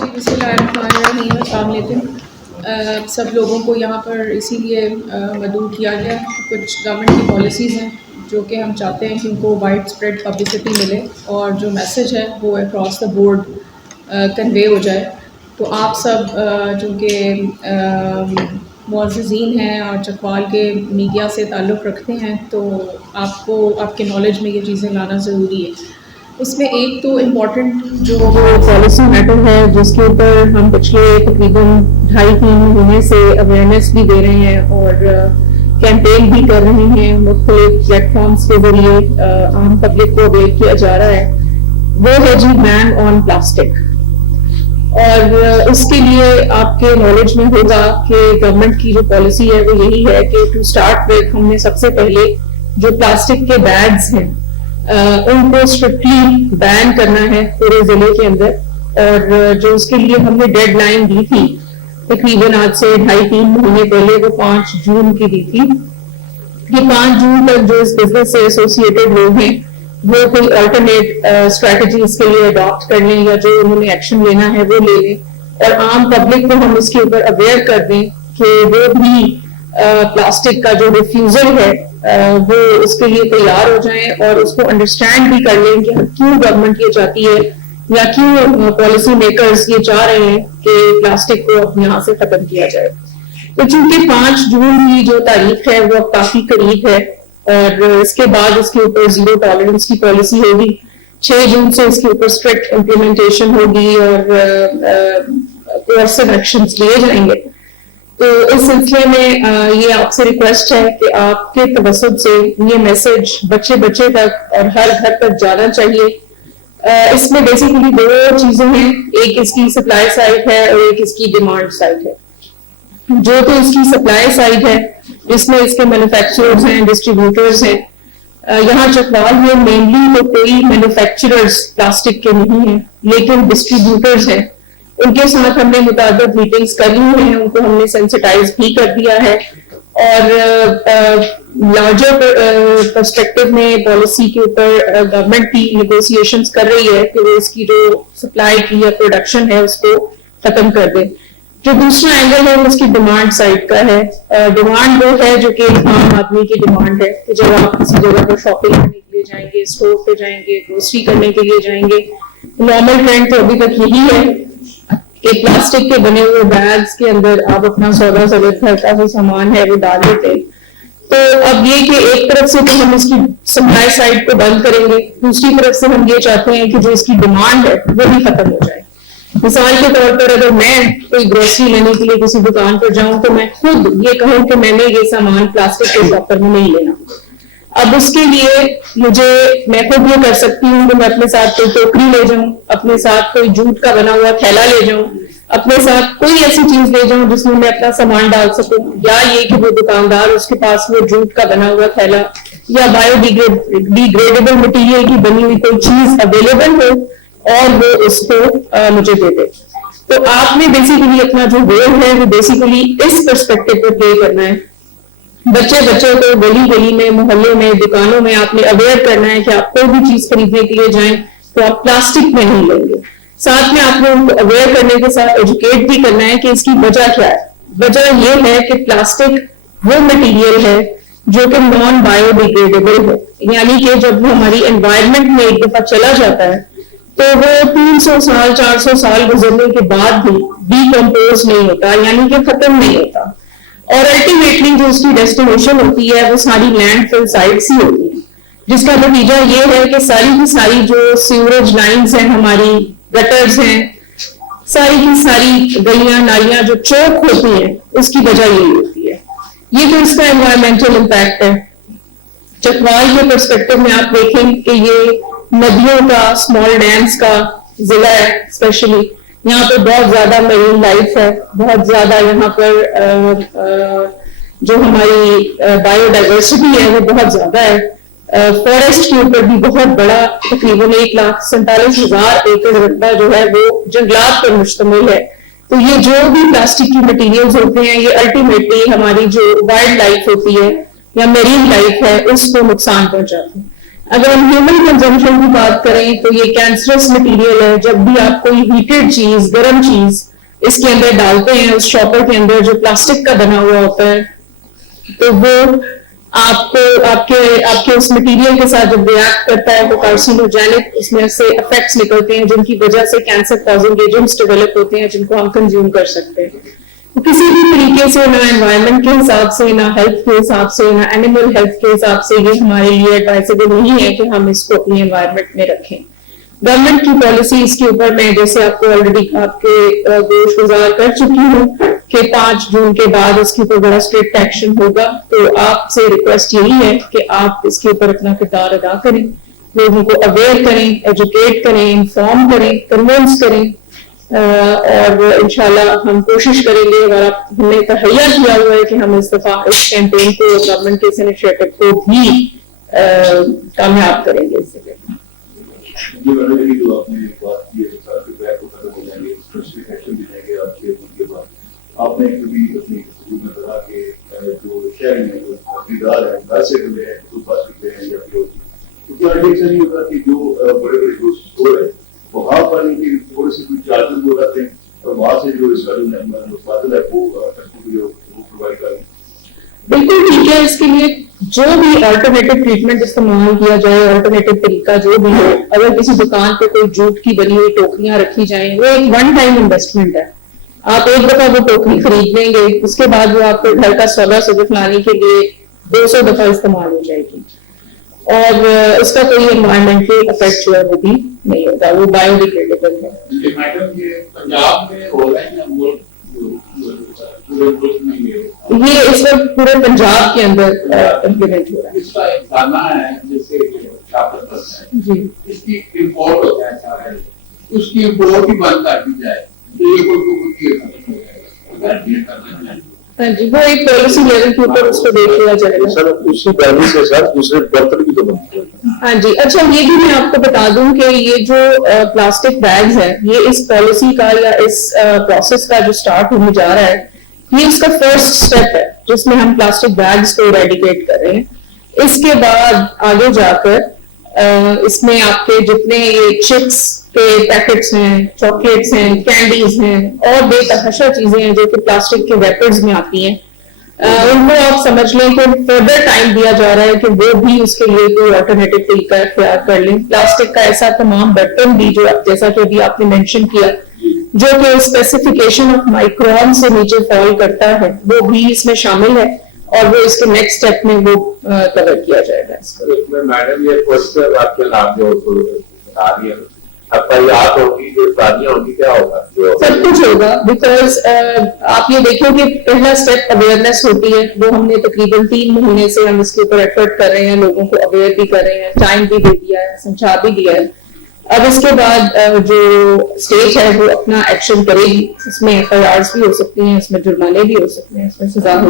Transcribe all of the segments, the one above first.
بسم اللہ الرحمن الرحیم، السلام علیکم سب لوگوں کو یہاں پر اسی لیے مدعو کیا گیا کچھ گورنمنٹ کی پالیسیز ہیں جو کہ ہم چاہتے ہیں کہ ان کو وائڈ اسپریڈ پبلسٹی ملے اور جو میسج ہے وہ اکراس دا بورڈ کنوے ہو جائے. تو آپ سب چونکہ معززین ہیں اور چکوال کے میڈیا سے تعلق رکھتے ہیں تو آپ کو آپ کے نالج میں یہ چیزیں لانا ضروری ہے. اس میں ایک تو امپورٹنٹ جو پالیسی میٹر ہے جس کے اوپر ہم پچھلے تقریباً 2.5-3 مہینے سے اویئرنیس بھی دے رہے ہیں اور کیمپین بھی کر رہے ہیں مختلف پلیٹ فارمس کے ذریعے عام پبلک کو اویئر کیا جا رہا ہے، وہ ہے جی بین آن پلاسٹک. اور اس کے لیے آپ کے نالج میں ہوگا کہ گورنمنٹ کی جو پالیسی ہے وہ یہی ہے کہ ٹو اسٹارٹ وتھ ہم نے سب سے پہلے جو پلاسٹک کے بیگز ہیں ان کو اسٹرکٹلی بین کرنا ہے پورے ضلع کے اندر. اور جو اس کے لیے ہم نے ڈیڈ لائن دی تھی تقریباً آج سے 2.5-3 مہینے پہلے وہ 5 جون کی دی تھی کہ 5 جون تک جو اس بزنس سے ایسوسیٹڈ لوگ ہیں وہ کوئی آلٹرنیٹ اسٹریٹجی اس کے لیے اڈاپٹ کر لیں یا جو انہوں نے ایکشن لینا ہے وہ لے لیں اور عام پبلک کو ہم اس کے اوپر اویئر کر دیں کہ وہ بھی پلاسٹک کا جو ریفیوزل ہے وہ اس کے لیے تیار ہو جائیں اور اس کو انڈرسٹینڈ بھی کر لیں کہ کیوں گورنمنٹ یہ چاہتی ہے یا کیوں پالیسی میکرز یہ چاہ رہے ہیں کہ پلاسٹک کو اب یہاں سے ختم کیا جائے. تو چونکہ 5 جون کی جو تاریخ ہے وہ اب کافی قریب ہے اور اس کے بعد اس کے اوپر زیرو ٹالرنس کی پالیسی ہوگی. 6 جون سے اس کے اوپر اسٹرکٹ امپلیمنٹیشن ہوگی اور کوئرسو ایکشنز لیے جائیں گے. تو اس سلسلے میں یہ آپ سے ریکویسٹ ہے کہ آپ کے توسط سے یہ میسج بچے تک اور ہر گھر تک جانا چاہیے. اس میں بیسیکلی 2 چیزیں ہیں، ایک اس کی سپلائی سائڈ ہے اور ایک اس کی ڈیمانڈ سائڈ ہے. جو تو اس کی سپلائی سائڈ ہے جس میں اس کے مینوفیکچررز ہیں، ڈسٹریبیوٹرز ہیں. یہاں چکوال میں مینلی تو کوئی مینوفیکچررز پلاسٹک کے نہیں ہیں لیکن ڈسٹریبیوٹرز ہیں. ان کے ساتھ ہم نے متعدد میٹنگز کر لی ہیں، ان کو ہم نے سینسٹائز بھی کر دیا ہے اور لارجر پرسپیکٹو میں پالیسی کے اوپر گورنمنٹ بھی نیگوسیشنز کر رہی ہے کہ وہ اس کی جو سپلائی کی یا پروڈکشن ہے اس کو ختم کر دے. جو دوسرا اینگل ہے وہ اس کی ڈیمانڈ سائڈ کا ہے. ڈیمانڈ وہ ہے جو کہ عام آدمی کی ڈیمانڈ ہے کہ جب آپ کسی جگہ پر شاپنگ کرنے کے لیے جائیں گے، اسٹور پہ جائیں گے، گروسری کرنے کے لیے جائیں گے، نارمل ٹرینڈ تو ابھی تک یہی ہے کہ پلاسٹک کے بنے ہوئے بیگز کے اندر آپ اپنا سودا سلیت گھر کا جو سامان ہے وہ ڈال دیتے. تو اب یہ کہ ایک طرف سے تو ہم اس کی سپلائی سائڈ کو بند کریں گے، دوسری طرف سے ہم یہ چاہتے ہیں کہ جو اس کی ڈیمانڈ ہے وہ بھی ختم ہو جائے. مثال کے طور پر اگر میں کوئی گروسری لینے کے لیے کسی دکان پر جاؤں تو میں خود یہ کہوں کہ میں نے یہ سامان پلاسٹک کے شاپر میں نہیں لینا. اب اس کے لیے میں خود یہ کر سکتی ہوں کہ میں اپنے ساتھ کوئی ٹوکری لے جاؤں، اپنے ساتھ کوئی جوٹ کا بنا ہوا تھیلا لے جاؤں، اپنے ساتھ کوئی ایسی چیز لے جاؤں جس میں میں اپنا سامان ڈال سکوں، یا یہ کہ وہ دکاندار اس کے پاس وہ جوٹ کا بنا ہوا تھیلا یا بایو ڈیگریڈیبل مٹیریل کی بنی ہوئی کوئی چیز اویلیبل ہو اور وہ اس کو مجھے دے دے. تو آپ نے بیسیکلی اپنا جو رول ہے وہ بیسیکلی اس پرسپیکٹو پہ پلے کرنا ہے. بچے کو گلی میں، محلے میں، دکانوں میں آپ نے اویئر کرنا ہے کہ آپ کوئی بھی چیز خریدنے کے لیے جائیں تو آپ پلاسٹک میں نہیں لیں گے. ساتھ میں آپ نے ان کو اویئر کرنے کے ساتھ ایجوکیٹ بھی کرنا ہے کہ اس کی وجہ کیا ہے. وجہ یہ ہے کہ پلاسٹک وہ مٹیریل ہے جو کہ نان بایو ڈیگریڈیبل ہے، یعنی کہ جب وہ ہماری انوائرمنٹ میں ایک دفعہ چلا جاتا ہے تو وہ 300 سال 400 سال گزرنے کے بعد بھی ڈی کمپوز نہیں ہوتا، یعنی کہ ختم نہیں ہوتا. اور الٹیمیٹلی جو اس کی ڈیسٹینیشن ہوتی ہے وہ ساری لینڈ فل سائٹس ہی ہوتی ہیں، جس کا نتیجہ یہ ہے کہ ساری کی ساری جو سیوریج لائنز ہیں، ہماری گٹرز ہیں، ساری کی ساری گلیاں نالیاں جو چوک ہوتی ہیں اس کی وجہ یہی ہوتی ہے. یہ تو اس کا انوائرمنٹل امپیکٹ ہے. چکوال کے پرسپیکٹو میں آپ دیکھیں کہ یہ ندیوں کا، اسمال ڈیمز کا ضلع ہے. اسپیشلی یہاں پہ بہت زیادہ میرین لائف ہے، بہت زیادہ یہاں پر جو ہماری بایو ڈائیورسٹی ہے وہ بہت زیادہ ہے. فارسٹ کے اوپر بھی بہت بڑا تقریباً 1,47,000 ایکڑ رقبہ جو ہے وہ جنگلات پر مشتمل ہے. تو یہ جو بھی پلاسٹک کی مٹیریلز ہوتے ہیں یہ الٹیمیٹلی ہماری جو وائلڈ لائف ہوتی ہے یا میرین لائف ہے اس کو نقصان پہنچاتے ہیں. اگر ہم ہیومن کنزمپشن کی بات کریں تو یہ کینسرس مٹیریل ہے. جب بھی آپ کوئی ہیٹڈ چیز، گرم چیز اس کے اندر ڈالتے ہیں، اس شاپر کے اندر جو پلاسٹک کا بنا ہوا ہوتا ہے، تو وہ آپ کو آپ کے اس مٹیریل کے ساتھ جب ریئیکٹ کرتا ہے وہ کارسینوجینک اس میں سے افیکٹس نکلتے ہیں جن کی وجہ سے کینسر کازنگ ایجنٹس ڈیولپ ہوتے ہیں جن کو ہم کنزیوم کر سکتے ہیں. کسی بھی طریقے سے نہ انوائرمنٹ کے حساب سے، نہ ہیلتھ کے حساب سے، نہ اینیمل ہیلتھ کے حساب سے یہ ہمارے لیے ایڈوائزبل نہیں ہے کہ ہم اس کو اپنی انوائرمنٹ میں رکھیں. گورنمنٹ کی پالیسی اس کے اوپر میں جیسے آپ کو آلریڈی آپ کے گوش گزار کر چکی ہوں کہ 5 جون کے بعد اس کے اوپر بڑا اسٹرکٹ ایکشن ہوگا. تو آپ سے ریکویسٹ یہی ہے کہ آپ اس کے اوپر اپنا کردار ادا کریں، لوگوں کو اویئر کریں، ایجوکیٹ کریں، انفارم کریں، کنونس کریں، اور انشاءاللہ ہم کوشش کریں گے. اگر آپ ہم نے تہیا کیا ہوا ہے کہ ہم اس دفعہ اس کیمپین کو، گورنمنٹ کے اس انیشیٹو کو بھی کامیاب کریں گے. اس سے آپ نے کبھی اپنی گفتگو میں کہا کہ جو شہری ہیں، جو خریدار ہیں، گھر سے جو ہے خود بات کرتے ہیں یا پھر اس کا ایسا نہیں ہوتا کہ جو بڑے بڑے جو اسٹور ہیں وہاں پر ان کے تھوڑے سے کچھ چارجز ہو جاتے ہیں اور وہاں سے جو اس کا جو بادل ہے وہ پرووائڈ کریں. بالکل ٹھیک ہے. اس کے لیے جو بھی آلٹرنیٹو ٹریٹمنٹ استعمال کیا جائے، آلٹرنیٹو طریقہ جو بھی ہو، اگر کسی دکان پہ کوئی جوٹ کی بنی ہوئی ٹوکریاں رکھی جائیں، وہ ایک ون ٹائم انویسٹمنٹ ہے. آپ ایک دفعہ وہ ٹوکری خرید لیں گے، اس کے بعد وہ آپ کو گھر کا سودا صدف لانے کے لیے 200 دفعہ استعمال ہو جائے گی، اور اس کا کوئی انوائرمنٹل افیکٹ جو ہے وہ بھی نہیں ہوتا، وہ بایو ڈیگریڈیبل ہے. یہ اس وقت پورے پنجاب کے اندر امپلیمنٹ ہو رہا ہے. جی اس کی امپورٹ ہوتا ہے، اس کی امپورٹ ہی بند کر دی جائے. جی وہ ایک پالیسی لیول کے اوپر اس کو دیکھ لیا جائے گا. سر اسی پہلے سے سر دوسرے برتن بھی تو بنتے ہیں. ہاں جی. اچھا یہ بھی میں آپ کو بتا دوں کہ یہ جو پلاسٹک بیگز ہے، یہ اس پالیسی کا یا اس پروسیس کا جو سٹارٹ ہونے جا رہا ہے، یہ اس کا فرسٹ اسٹیپ ہے جس میں ہم پلاسٹک بیگز کو ایریڈیکیٹ کر رہے ہیں. اس کے بعد آگے جا کر اس میں آپ کے جتنے یہ چپس کے پیکٹس ہیں، چاکلیٹس ہیں، کینڈیز ہیں، اور بے تحاشا چیزیں ہیں جو کہ پلاسٹک کے ریپرز میں آتی ہیں، ان کو آپ سمجھ لیں کہ فردر ٹائم دیا جا رہا ہے کہ وہ بھی اس کے لیے کوئی آلٹرنیٹو طریقہ اختیار کر لیں. پلاسٹک کا ایسا تمام برتن بھی جو جیسا کہ ابھی آپ نے مینشن کیا جو کہ اسپیسیفکیشن آف مائکرون سے نیچے فال کرتا ہے، وہ بھی اس میں شامل ہے، اور وہ اس کے نیکسٹ اسٹیپ میں وہ کور کیا جائے گا. اس میں میڈم یہ کوشچن آپ کے نام جو بتا رہی ہے یاد ہوگی، جو شادیاں ہوگی، کیا ہوگا؟ سب کچھ ہوگا، بیکاز آپ یہ دیکھیں کہ پہلا اسٹیپ اویئرنیس ہوتی ہے، وہ ہم نے تقریباً 3 مہینے سے ہم اس کے اوپر ایفرٹ کر رہے ہیں، لوگوں کو اویئر بھی کر رہے ہیں، ٹائم بھی دے دیا ہے، سمجھا بھی دیا ہے. اب اس کے بعد جو اسٹیٹ ہے وہ اپنا ایکشن کرے گی. اس میں ایف آئی آرز بھی ہو سکتی ہیں، اس میں جرمانے بھی ہو سکتے ہیں، اس میں سزا ہو.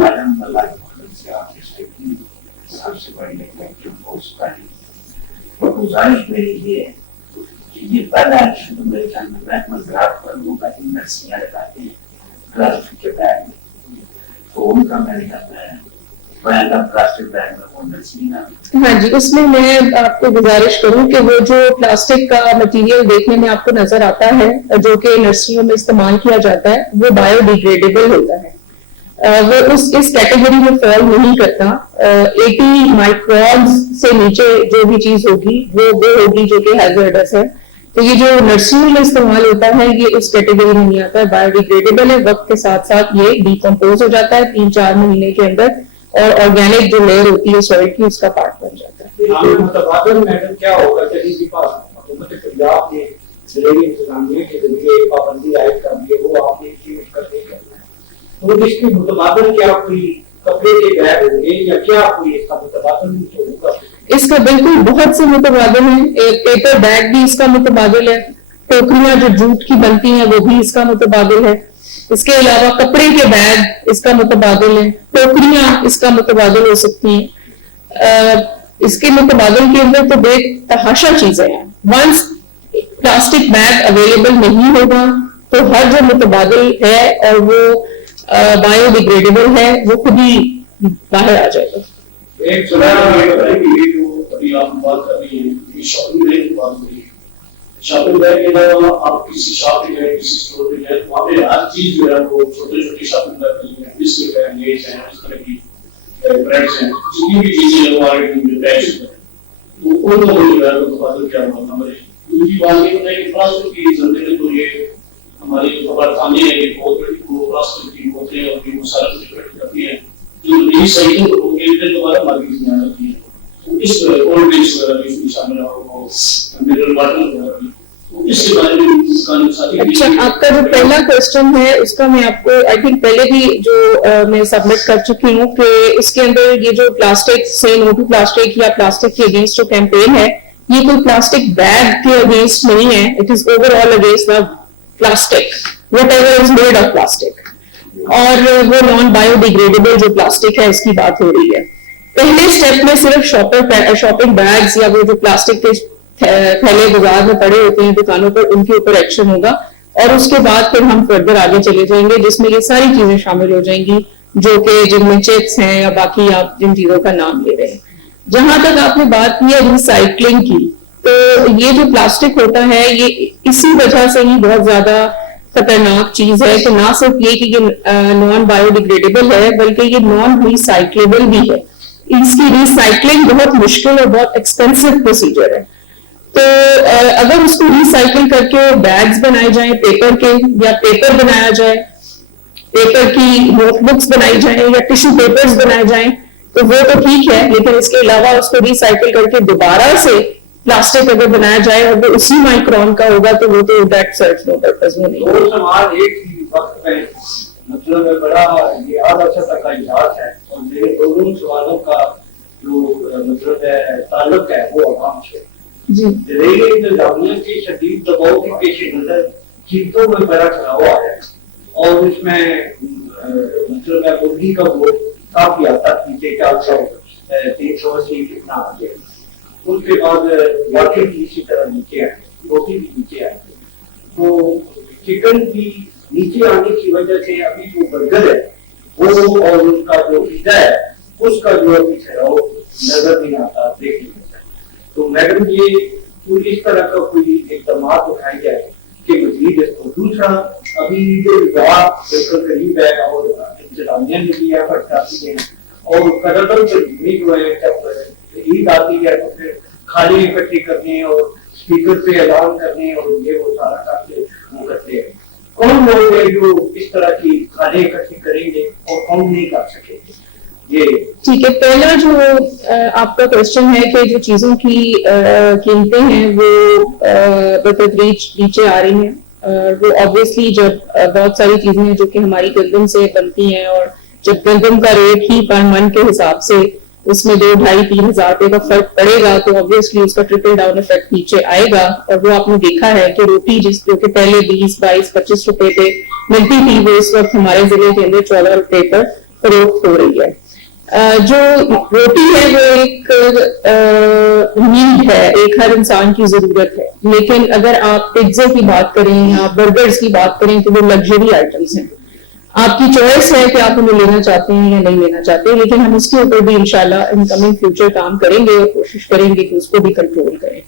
گزارش میری یہ ہے کہ یہ پہلا ایکشن میرے خیال میں مزرعات پر لوگ نرسیاں لگاتے ہیں پلاسٹک کے بیگ میں، تو ان کا میں نے کہتا ہے پلاسٹک بیگ میں وہ نرسیاں. ہاں جی. اس میں میں آپ کو گزارش کروں کہ وہ جو پلاسٹک کا مٹیریل دیکھنے میں آپ کو نظر آتا ہے جو کہ نرسریوں میں استعمال کیا جاتا ہے، وہ بایو ڈیگریڈیبل ہوتا ہے. وہ اس کیٹیگری میں فال نہیں کرتا. 80 مائکرونز سے نیچے جو بھی چیز ہوگی وہ ہوگی جو کہ ہیزرڈس ہے. تو یہ جو نرسریوں میں استعمال ہوتا ہے یہ اس کیٹیگری میں نہیں آتا ہے، بایو ڈیگریڈیبل ہے. وقت کے ساتھ ساتھ یہ ڈیکمپوز ہو جاتا ہے 3-4 مہینے کے اندر، اور آرگینک جو لیئر ہوتی ہے سوئل کی اس کا پارٹ بن جاتا ہے. متبادل میڈم کیا ہوگا کہ حکومت پنجاب نے ذریعے انتظامیہ کے ذریعے پابندی عائد کر دی ہے، وہ آپ نے امپلیمنٹ کر دے گا، تو اس کی متبادل کیا کوئی کپڑے کے بیگ ہوں گے یا کیا کوئی اس کا متبادل ہوگا؟ اس کا بالکل بہت سے متبادل ہیں. ایک پیپر بیگ بھی اس کا متبادل ہے، ٹوکریاں جو جوٹ کی بنتی ہیں وہ بھی اس کا متبادل ہے. اس کے علاوہ کپڑے کے بیگ اس کا متبادل ہے، ٹوکریاں اس کا متبادل ہو سکتی ہیں. اس کے متبادل کے اندر تو بے تحاشا چیزیں ہیں. ونس پلاسٹک بیگ اویلیبل نہیں ہوگا تو ہر جو متبادل ہے اور وہ بایو ڈیگریڈیبل ہے وہ خود ہی باہر آ جائے گا. ایک ابھی آپ بات کر رہی ہیں شاپنگ بیگ کی بات ہو رہی ہے. شاپنگ بیگ کے علاوہ آپ کسی شاپ پہ گئے, کسی اسٹور پہ گئے, وہاں پہ ہر چیز جو ہے وہ چھوٹے چھوٹے شاپنگ بیگ ہیں, بسکٹ ہیں, لیس ہیں, اس طرح کی بریڈس ہیں, جتنی بھی چیزیں ہیں وہ آلریڈی پیکڈ ہیں. تو ان کو جو ہے وہ تبادل کیا ہوا نمبر ایک. دوسری بات یہ ہے کہ پلاسٹک کی زندگی تو یہ ہماری خبر خانے ہیں, یہ بہت بڑی پلاسٹک کی ہوتے ہیں اور یہ مسالہ کرتی ہیں جو نہیں صحیح ہو گئی پھر دوبارہ مارکیٹ میں آ جاتی ہے. اس کولڈ ڈرنکس وغیرہ بھی شامل ہو, منرل واٹر وغیرہ بھی, اس کے بارے میں. اچھا, آپ کا جو پہلا کوشچن ہے اس کا میں آپ کو آئی تھنک پہلے بھی جو میں سبمٹ کر چکی ہوں کہ اس کے اندر یہ جو پلاسٹک سے نو ٹو پلاسٹک یا پلاسٹک کے اگینسٹ جو کیمپین ہے یہ کوئی پلاسٹک بیگ کے اگینسٹ نہیں ہے. It is over all against the plastic what ever is made of plastic, اور وہ نان بایو ڈیگریڈیبل جو پلاسٹک ہے اس کی بات ہو رہی ہے. پہلے اسٹیپ میں صرف شاپنگ بیگز یا وہ جو پلاسٹک کے تھیلے بازار میں پڑے ہوتے ہیں دکانوں پر ان کے اوپر ایکشن ہوگا, اور اس کے بعد پھر ہم فردر آگے چلے جائیں گے جس میں یہ ساری چیزیں شامل ہو جائیں گی جو کہ جن میں چپس ہیں یا باقی آپ جن چیزوں کا نام لے رہے ہیں. جہاں تک آپ نے بات کی ہے ریسائکلنگ کی, تو یہ جو پلاسٹک ہوتا ہے یہ اسی وجہ سے ہی بہت زیادہ خطرناک چیز ہے کہ نہ صرف یہ کہ یہ نان بایو ڈیگریڈیبل ہے بلکہ یہ نان ریسائکلیبل بھی ہے. اس کی ریسائکلنگ بہت مشکل اور بہت ایکسپینسو پروسیجر ہے. تو اگر اس کو ریسائکل کر کے بیگز بنائے جائیں پیپر کے, یا پیپر بنایا جائے, پیپر کی نوٹ بکس بنائی جائیں یا ٹیشو پیپرز بنائے جائیں تو وہ تو ٹھیک ہے, لیکن اس کے علاوہ اس کو ریسائکل کر کے دوبارہ سے پلاسٹک اگر بنایا جائے اور وہ اسی مائکرون کا ہوگا تو وہ تو دیٹ سروز نو پرپز میں نہیں. وہ سوال ایک ہی وقت میں مطلب بڑا یہ آدھا سطح کا اجلاس ہے, اور میرے دونوں سوالوں کا جو مطلب ہے تعلق ہے وہ عوام سے. ریل انتظامیہ کے شدید دباؤ کے پیش نظر قیمتوں میں بڑا چڑھاوا ہے, اور اس میں مطلب ہے مرغی کا ووٹ کافی حد تک نیچے 400-380 کتنا آ گیا. اس کے بعد واقعی بھی اسی طرح نیچے آئے, روٹی بھی نیچے آئے. تو چکن کی نیچے آنے کی وجہ سے ابھی جو برگر ہے وہ اور اس کا جو پیزا ہے اس کا جو ابھی ٹھہراؤ نظر نہیں آتا, دیکھ نہیں سکتا. تو میڈم یہ پوری اس طرح کا کوئی اقدامات اٹھائے جائے کہ مزید اس کو. دوسرا ابھی جو بالکل قریب ہے اور انتظامیہ نے بھی ایفرٹ کرتی ہیں, اور قدر جو ہے جب عید آتی ہے تو پھر کھانے اکٹھے کرنے اور اسپیکر پہ اعلان کرنے اور یہ وہ سارا کام سے وہ کرتے ہیں. کون لوگ ہیں جو اس طرح کی کھانے اکٹھے کریں گے اور کون نہیں کر سکیں گے؟ ٹھیک ہے. پہلا جو آپ کا کوشچن ہے کہ جو چیزوں کی قیمتیں ہیں وہ بتدریج نیچے آ رہی ہیں, وہ آبویسلی جب بہت ساری چیزیں ہیں جو کہ ہماری گندم سے بنتی ہیں, اور جب گندم کا ریٹ ہی پر من کے حساب سے اس میں 2-2.5-3 ہزار روپے کا فرق پڑے گا تو آبویسلی اس کا ٹرپل ڈاؤن افیکٹ نیچے آئے گا. اور وہ آپ نے دیکھا ہے کہ روٹی جس جو کہ پہلے 20-22-25 روپے پہ ملتی تھی وہ اس وقت ہمارے ضلع کے اندر 14 روپے پر فروخت ہو رہی ہے. جو روٹی ہے وہ ایک نیڈ ہے, ایک ہر انسان کی ضرورت ہے, لیکن اگر آپ پیزے کی بات کریں یا برگرز کی بات کریں تو وہ لگژری آئٹمس ہیں. آپ کی چوائس ہے کہ آپ انہیں لینا چاہتے ہیں یا نہیں لینا چاہتے, لیکن ہم اس کے اوپر بھی انشاءاللہ ان کمنگ فیوچر کام کریں گے اور کوشش کریں گے کہ اس کو بھی کنٹرول کریں.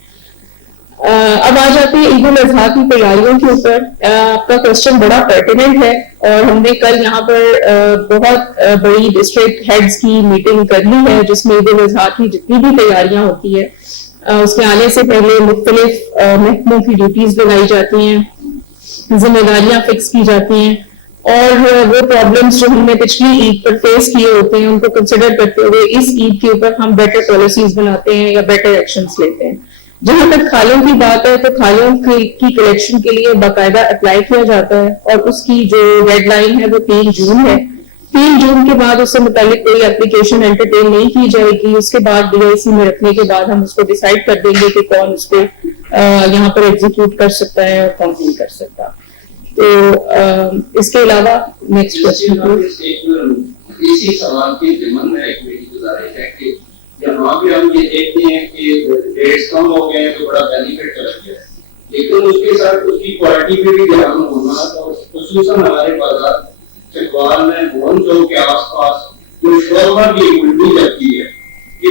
اب آ جاتے ہیں عید الاضحیٰ کی تیاریوں کے اوپر. آپ کا کوشچن بڑا پرٹیننٹ ہے, اور ہم نے کل یہاں پر بہت بڑی ڈسٹرکٹ ہیڈز کی میٹنگ کر لی ہے جس میں عید الاضحیٰ کی جتنی بھی تیاریاں ہوتی ہے اس کے آنے سے پہلے مختلف محکموں کی ڈیوٹیز لگائی جاتی ہیں, ذمہ داریاں فکس کی جاتی ہیں, اور وہ پرابلمس جو ہم نے پچھلی عید پر فیس کیے ہوتے ہیں ان کو کنسیڈر کرتے ہوئے اس عید کے اوپر ہم بیٹر پالیسیز بناتے ہیں یا بیٹر ایکشنز لیتے ہیں. جہاں تک کھالوں کی بات ہے تو کھالوں کی کلیکشن کے لیے باقاعدہ اپلائی کیا جاتا ہے, اور اس کی جو ڈیڈ لائن ہے وہ 3 جون ہے. 3 جون کے بعد اس سے متعلق کوئی اپلیکیشن انٹرٹین نہیں کی جائے گی. اس کے بعد DIC میں رکھنے کے بعد ہم اس کو ڈیسائیڈ کر دیں گے کہ کون اس پہ یہاں پر ایگزیکیوٹ کر سکتا ہے اور کون نہیں کر سکتا. تو اس کے علاوہ نیکسٹ کوسچن اسی سوال کے ضمن میں ایک میری گزارش ہے کہ یہاں بھی ہم یہ دیکھتے ہیں کہ ریٹس کم ہو گئے ہیں تو بڑا بینیفٹ چلا گیا ہے, لیکن اس کے ساتھ اس کی کوالٹی پہ بھی دھیان ہونا, اور خصوصاً ہمارے بازار چکوال میں بھون چوک کے آس پاس جو شورما کی منڈی لگتی ہے کہ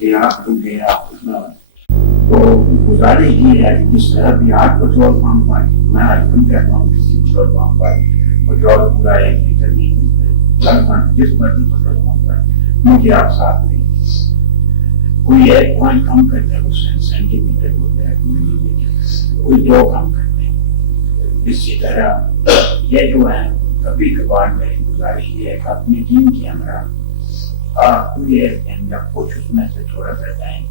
کہ آپ مجھے آپ تو گزارش کی ہے کہ جس طرح بھی آپ پیٹرول پمپ پر میں آج کم کہتا ہوں کسی پیٹرول پمپ پر پیٹرول پورا 1 لیٹر نہیں جس مرضی پیٹرول پمپ پر مجھے آپ ساتھ نہیں کوئی 1 پوائنٹ کم کرتے ہیں اس سینٹی میٹر ہوتا ہے کوئی 2 کم کرتے ہیں. اسی طرح یہ جو ہے کبھی کبھار میری گزارش یہ ہے کہ اپنی ٹیم کے اندر آپ کوئی ایک دن جب کچھ اس میں سے تھوڑا سا ٹائم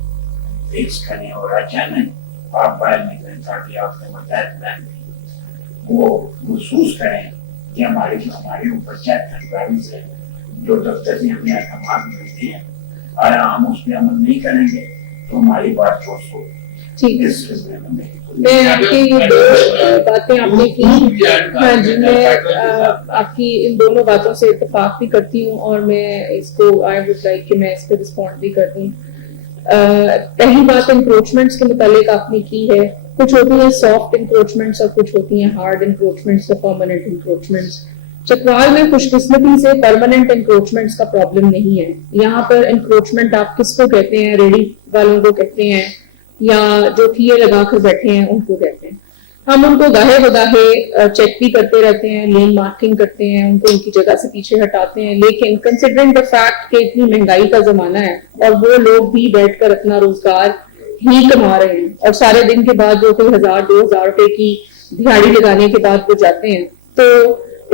فکس کریں اور اچانک آپ باہر نکلیں تاکہ آپ کے متحد بہن وہ محسوس کریں کہ ہمارے اوپر چیک گارڈز ہے جو دفتر سے ہمیں احکامات ملتے ہیں اگر ہم اس پہ عمل نہیں کریں گے تو ہماری بات ٹھوس ہو. ٹھیک ہے, اس سلسلے میں میں آپ کی یہ 2 باتیں آپ نے کی. ہاں جی, میں آپ کی ان دونوں باتوں سے اتفاق بھی کرتی ہوں اور میں اس کو آئی وڈ لائک کہ میں اس پہ رسپونڈ بھی کر دوں. پہلی بات انکروچمنٹس کے متعلق آپ نے کی ہے. کچھ ہوتی ہیں سافٹ انکروچمنٹس اور کچھ ہوتی ہیں ہارڈ انکروچمنٹس اور پرماننٹ انکروچمنٹس. چکوال میں خوش قسمتی سے پرماننٹ انکروچمنٹس کا پرابلم نہیں ہے. یہاں پر انکروچمنٹ آپ کس کو کہتے ہیں؟ ریڈی والوں کو کہتے ہیں یا جو ٹھیے لگا کر بیٹھے ہیں ان کو کہتے ہیں. ہم ان کو گاہے بگاہے چیک بھی کرتے رہتے ہیں, لین مارکنگ کرتے ہیں, ان کو ان کی جگہ سے پیچھے ہٹاتے ہیں, لیکن کنسیڈرنگ دا فیکٹ کہ اتنی مہنگائی کا زمانہ ہے اور وہ لوگ بھی بیٹھ کر اپنا روزگار ہی کما رہے ہیں اور سارے دن کے بعد جو کوئی 1000-2000 روپے کی دہاڑی لگانے کے بعد وہ جاتے ہیں, تو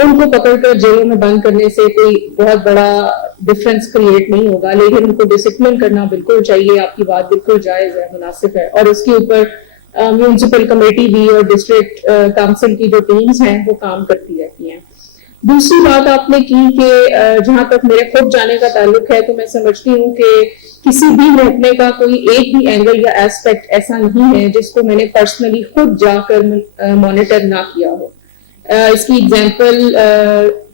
ان کو پکڑ کر جیلوں میں بند کرنے سے کوئی بہت بڑا ڈفرینس کریٹ نہیں ہوگا, لیکن ان کو ڈسپلن کرنا بالکل چاہیے. آپ کی بات بالکل جائز ہے, مناسب ہے, اور اس کے اوپر میونسپل کمیٹی بھی اور ڈسٹرکٹ کاؤنسل کی جو ٹیمز ہیں وہ کام کرتی رہتی ہیں. دوسری بات آپ نے کی کہ جہاں تک میرے خود جانے کا تعلق ہے تو میں سمجھتی ہوں کہ کسی بھی محکمے کا کوئی ایک بھی اینگل یا ایسپیکٹ ایسا نہیں ہے جس کو میں نے پرسنلی خود جا کر مانیٹر نہ کیا ہو. اس کی ایگزامپل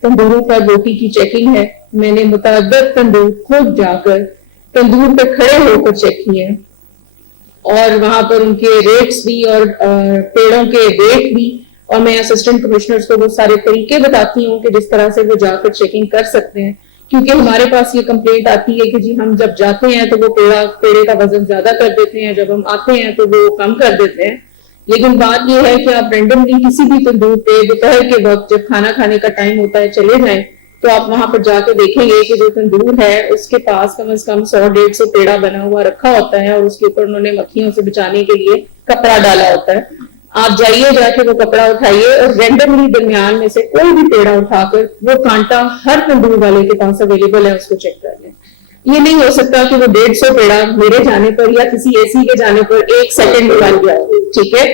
تندوروں پر روٹی کی چیکنگ ہے. میں نے متعدد تندور خود جا کر تندور پہ کھڑے ہو کر چیک کیے ہیں اور وہاں پر ان کے ریٹس بھی اور پیڑوں کے ریٹ بھی, اور میں اسسٹنٹ کمشنرز کو وہ سارے طریقے بتاتی ہوں کہ جس طرح سے وہ جا کر چیکنگ کر سکتے ہیں. کیونکہ ہمارے پاس یہ کمپلینٹ آتی ہے کہ جی ہم جب جاتے ہیں تو وہ پیڑے کا وزن زیادہ کر دیتے ہیں, جب ہم آتے ہیں تو وہ کم کر دیتے ہیں. لیکن بات یہ ہے کہ آپ رینڈملی کسی بھی تندور پہ دوپہر کے وقت جب کھانا کھانے کا ٹائم ہوتا ہے چلے جائیں تو آپ وہاں پر جا کے دیکھیں گے کہ جو تندور ہے اس کے پاس کم از کم 100-150 پیڑا بنا ہوا رکھا ہوتا ہے اور اس کے اوپر انہوں نے مکھیوں سے بچانے کے لیے کپڑا ڈالا ہوتا ہے. آپ جائیے, جا کے وہ کپڑا اٹھائیے اور رینڈملی درمیان میں سے کوئی بھی پیڑا اٹھا کر وہ کانٹا ہر تندور والے کے پاس اویلیبل ہے, اس کو چیک کر لیں. یہ نہیں ہو سکتا کہ وہ 150 پیڑا میرے جانے پر یا کسی اے سی کے جانے پر 1 سیکنڈ نکال گیا. ٹھیک ہے,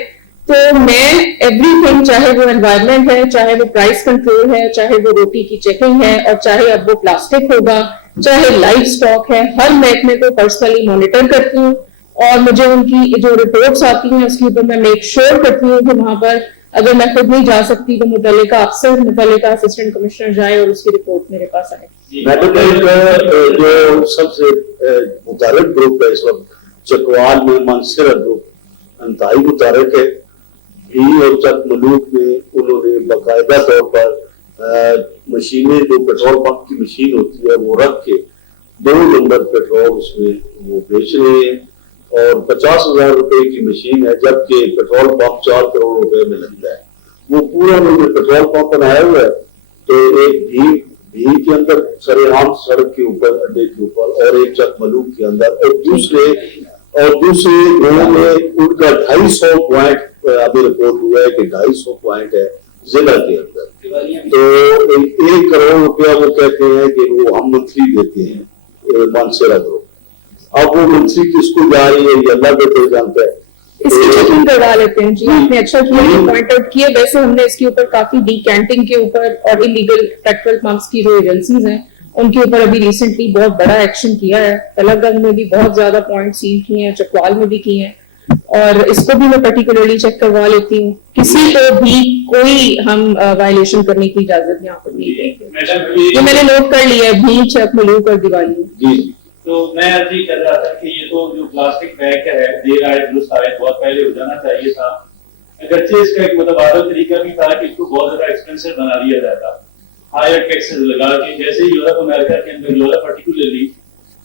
تو میں ایوری تھنگ, چاہے وہ انوائرمنٹ ہے, چاہے وہ پرائس کنٹرول ہے, چاہے وہ روٹی کی چیکنگ ہے, اور چاہے اب وہ پلاسٹک ہوگا, چاہے لائف سٹاک ہے, ہر محکمے کو پرسنلی مانیٹر کرتی ہوں اور مجھے ان کی جو رپورٹس آتی ہیں اس کے اوپر میں میک شیور کرتی ہوں کہ وہاں پر اگر میں خود نہیں جا سکتی تو متعلقہ افسر, متعلقہ اسسٹنٹ کمشنر جائے اور اس کی رپورٹ میرے پاس آئے. جو سب سے متحرک گروپ ہے اس وقت چکوال میں منصرہ گروپ انتہائی متحرک ہے. اور چک ملوک میں انہوں نے باقاعدہ طور پر مشینیں, جو پیٹرول پمپ کی مشین ہوتی ہے وہ رکھ کے 2 نمبر پیٹرول اس میں وہ بیچ رہے ہیں اور 50,000 روپے کی مشین ہے, جبکہ پیٹرول پمپ 4 کروڑ روپے میں لگتا ہے. وہ پورا مجھے پیٹرول پمپ بنایا ہوا ہے تو ایک بھیڑ کے اندر سرعام سڑک کے اوپر, اڈے کے اوپر, اور ایک چک ملوک کے اندر, اور دوسرے گاؤں میں ان کا 250 پوائنٹ ابھی رپورٹ ہوا ہے کہ 250 پوائنٹ ہے ضلع کے اندر. تو 1 کروڑ روپیہ وہ کہتے ہیں کہ وہ ہم منتری دیتے ہیں مانسیرا گروپ. اب وہ منتری کس کو جا رہی ہے یہ اللہ بہتر جانتا ہے. اس کی چیکنگ کروا لیتے ہیں. جی آپ نے اچھا کیا یہ پوائنٹ آؤٹ کیا. ویسے ہم نے اس کے اوپر کافی ڈیکینٹنگ کے اوپر اور انلیگل پیٹرول پمپس کی جو ایجنسیز ہیں ان کے اوپر ابھی ریسنٹلی بہت بڑا ایکشن کیا ہے. طلب گنج میں بھی بہت زیادہ پوائنٹ سیل کیے ہیں, چکوال میں بھی کیے ہیں, اور اس کو بھی میں پرٹیکولرلی چیک کروا لیتی ہوں. کسی کو بھی کوئی ہم وائلیشن کرنے کی اجازت یہاں پر نہیں دیں گے. یہ میں نے نوٹ کر لیا ہے, بھی چک ملوک اور دیوالی. جی تو میں عرض یہ کر رہا تھا کہ یہ تو جو پلاسٹک بیگ ہے دیر آئے درست آئے, بہت پہلے ہو جانا چاہیے تھا. اگرچہ اس کا ایک متبادل طریقہ بھی تھا کہ اس کو بہت زیادہ ایکسپینسو بنا دیا جاتا, ہائر ٹیکسز لگا کے, جیسے یورپ امریکہ کے اندر, Europe particularly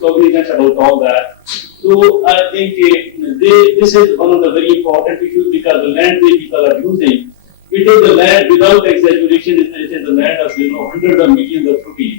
cognizant about all that. So I think this is one of the very important issues, because the land that people are using, it is the land, without exaggeration, it is the land of hundreds of millions of rupees.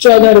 ₹14।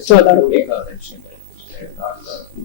₹14।